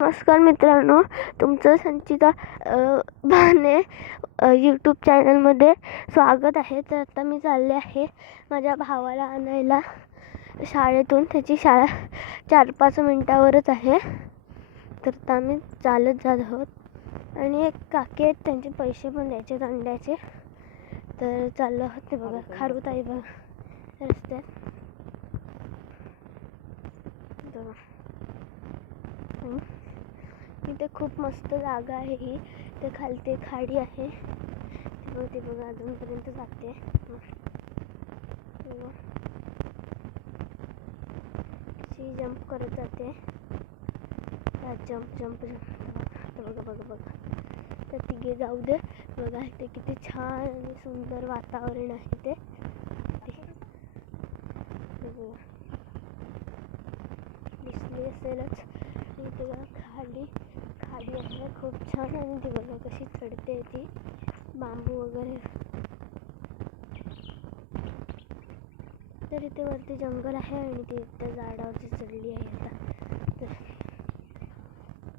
नमस्कार मित्रांनो, तुमचं संचिता भाने यूट्यूब चॅनलमध्ये स्वागत आहे. तर आता मी चालले आहे माझ्या भावाला आणायला शाळेतून. त्याची शाळा 4-5 मिनटावरच आहे. तर आता आम्ही चालत जात आहोत आणि एक काकी आहेत, त्यांचे पैसे पण द्यायचे अंड्याचे. तर चाललो आहोत. ते बघा खारुताई बघा रस्त्यात. इथे खूप मस्त जागा आहे ही. ते खालती खाडी आहे. ते बघा अजूनपर्यंत जाते. शी जंप करत जाते. जंप बघा. तर तिघे जाऊ दे. बघा इथे किती छान आणि सुंदर वातावरण आहे. ते दिसली असेलच. इथे बघा खाडी आहे खूप छान. आणि ती बघा कशी चढते ती बांबू वगैरे. तर इथे वरती जंगल आहे आणि ती त्या झाडावरती चढली आहे.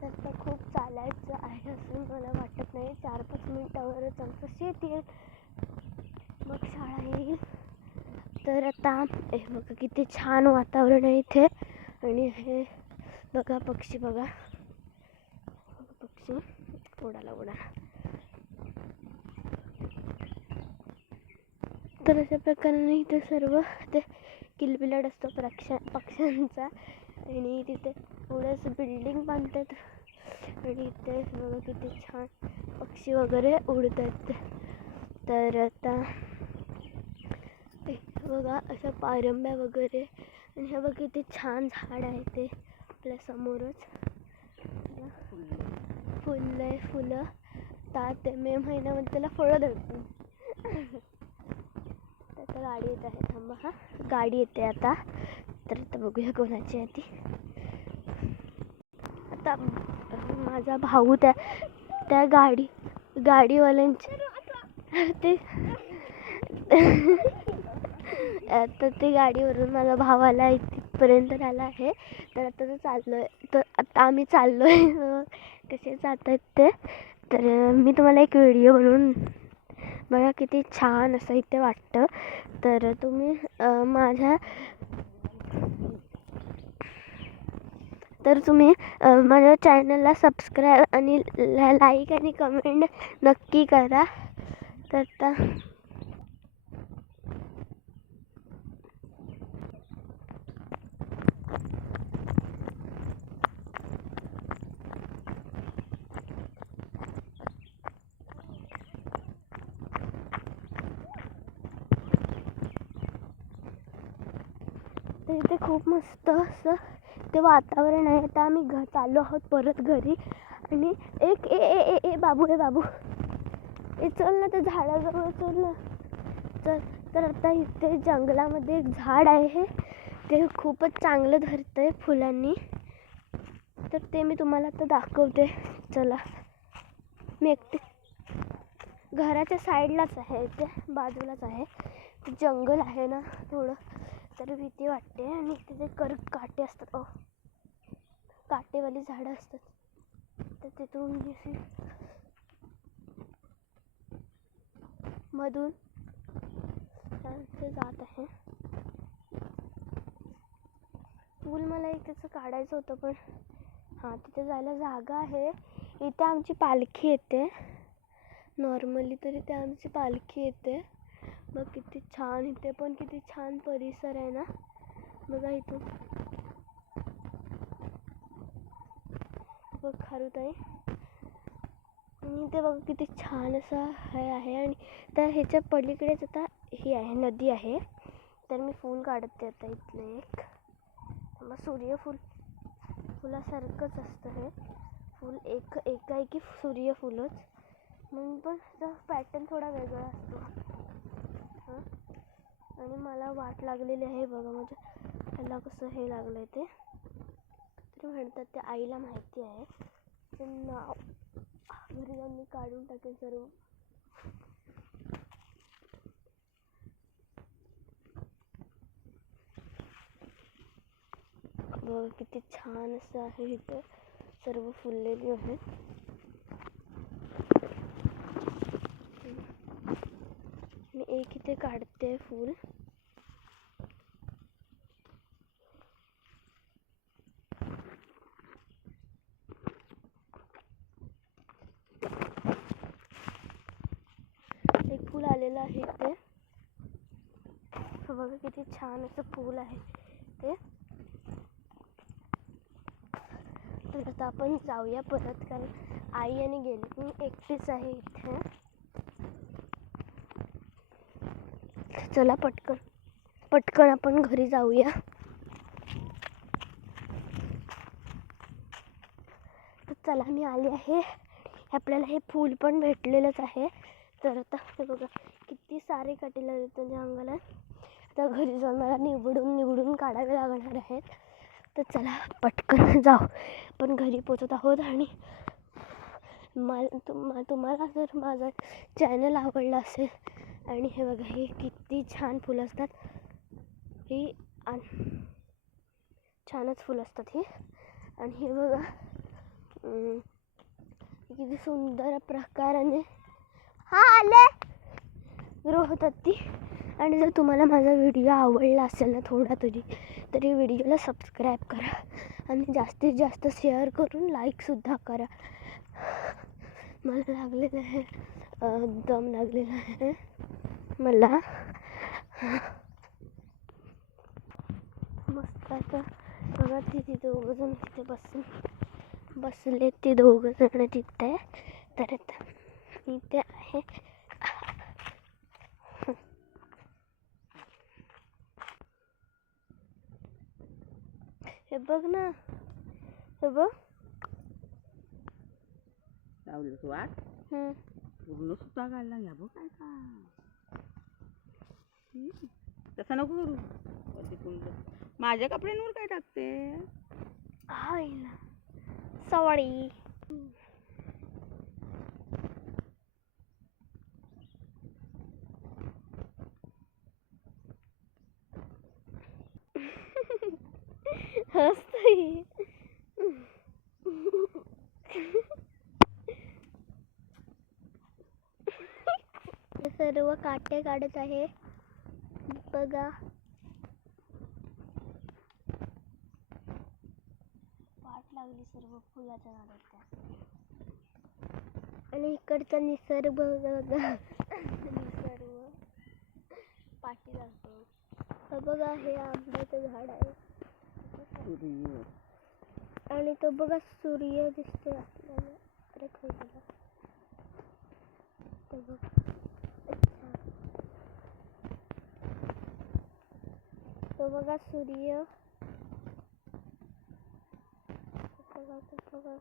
आता खूप चालायचं आहे असं मला वाटत नाही. 4-5 मिनिटावरच आमचं शेत येईल, मग शाळा येईल. तर आता हे बघा किती छान वातावरण आहे इथे. आणि हे बघा पक्षी बघा उडाला. तर अशा प्रकारे इथे सर्व ते किलबिलाट असतो पक्ष्यांचा. आणि तिथे पुढेच बिल्डिंग बांधतात. आणि इथे बघा किती छान पक्षी वगैरे उडतात. तर आता बघा अशा पारंब्या वगैरे. आणि हे बघा किती छान झाड आहे ते आपल्या समोरच. फुलं ते मे महिन्यामध्ये त्याला फळं धरतात. आता गाडी येत आहे. थांबा हा, गाडी येते आता. तर आता बघूया कोणाची आहे ती. आता माझा भाऊ त्या गाडीवाल्यांची ते आता ते गाडीवरून माझा भाव आला इथपर्यंत आला आहे. तर आता आम्ही चाललोय. कसे जात आहेत ते. तर मी तुम्हाला एक व्हिडिओ बनवून बघा किती छान असं इथे वाटतं. तर तुम्ही माझ्या चॅनलला सबस्क्राईब आणि लाईक आणि कमेंट नक्की करा. तर आता इथे खूप मस्त असं ते वातावरण आहे. आता आम्ही चाललो आहोत परत घरी. आणि एक ए बाबू चल ना, त्या झाडाजवळ चल ना. तर आता इथे जंगलामध्ये एक झाड आहे. ते खूपच चांगलं धरतंय फुलांनी. तर ते मी तुम्हाला आता दाखवते. चला, मी एकटी घराच्या साईडलाच आहे, ते बाजूलाच आहे. जंगल आहे ना थोडं, तर भीती वाटते. आणि तिथे काटे असतात, काटेवाली झाडं असतात. तर तिथून मधून जात आहे. फूल मला एक त्याचं काढायचं होतं, पण तिथे जायला जागा आहे. इथे आमची पालखी येते नॉर्मली. तर इथे आमची पालखी येते. बघ किती छान. इथे पण किती छान परिसर आहे ना. बघा इथून बघ खारुताई. आणि इथे बघा किती छान असं हे आहे. आणि त्या ह्याच्या पलीकडेच आता ही आहे, नदी आहे. तर मी फूल काढते आता इथलं एक. मग फुलासारखंच असतं हे फूल. एकाएकी सूर्यफूलच, म्हणून पण त्याचा पॅटर्न थोडा वेगळा असतो. आणि मला वाट लागलेली आहे बघा. म्हणजे त्याला कसं हे लागलंय ते. तरी म्हणतात ते आईला माहिती आहे. ते नाव घरी जाऊन मी काढून टाकेल सर्व. बघा किती छान असं आहे इथं. सर्व फुललेली आहेत. मी एक इथे काढते फूल. एक फूल आलेलं आहे इथे. बघा किती छान असं फूल आहे ते. तर आता आपण जाऊया परत, कारण आई आणि गेली, मी एकटीच आहे इथे. चला पटकन आपण घरी जाऊया. तर चला मी आले आहे. आपल्याला हे फूल पण भेटलेलंच आहे. तर आता हे बघा किती सारे कटेला येतात अंगाला. आता घरी जाऊन मला निवडून काढावे लागणार आहेत. तर चला पटकन जाऊ. पण घरी पोचत आहोत. आणि तुम्हाला जर माझा चॅनल आवडला असेल, आणि हे बघा हे किती छान फुलं असतात. ही छानच फुलं असतात ही. आणि हे बघा किती सुंदर प्रकाराने आले ग्रो होतात ती. आणि जर तुम्हाला माझा व्हिडिओ आवडला असेल ना थोडा तरी व्हिडिओला सबस्क्राईब करा. आणि जास्तीत जास्त शेअर करून लाईकसुद्धा करा. मला लागलेलं आहे, दम लागलेला आहे मला. मस्त आता बघा तिथे दोघंजण तिथे बसले ते दोघंजण तिथे. तर आता इथे आहे. हे बघ ना, हे बघ लावलं वाट पूर्ण सुद्धा काढला. घ्या बघ काय का तसं नको करू. माझ्या कपड्यांवर काय टाकते? हाय ना सॉरी. हसतोय. सर्व काटे काढत आहे बघा. वाट लागली सर्व फुलाच्या झाडात. आणि इकडचा निसर्ग बघा. निसर्ग पाठी लागतो बघा. हे आंब्याचं झाड आहे. आणि तो बघा सूर्य दिसतोय आपल्याला. अरे खायला तो बघा. तो बघा सूर्य. बघा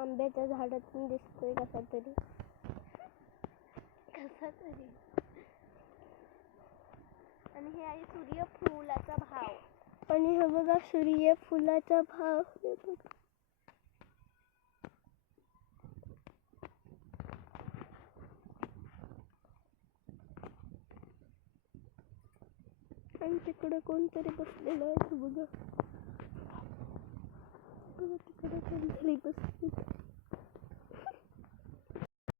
आंब्याच्या झाडातून दिसतोय कसा तरी. आणि हे आहे सूर्यफुलाचा भाव. आणि हे बघा सूर्यफुलाचा भाव. आणि तिकडे कोणतरी बसलेलं आहे बघा. तिकडे कोणतरी बसले.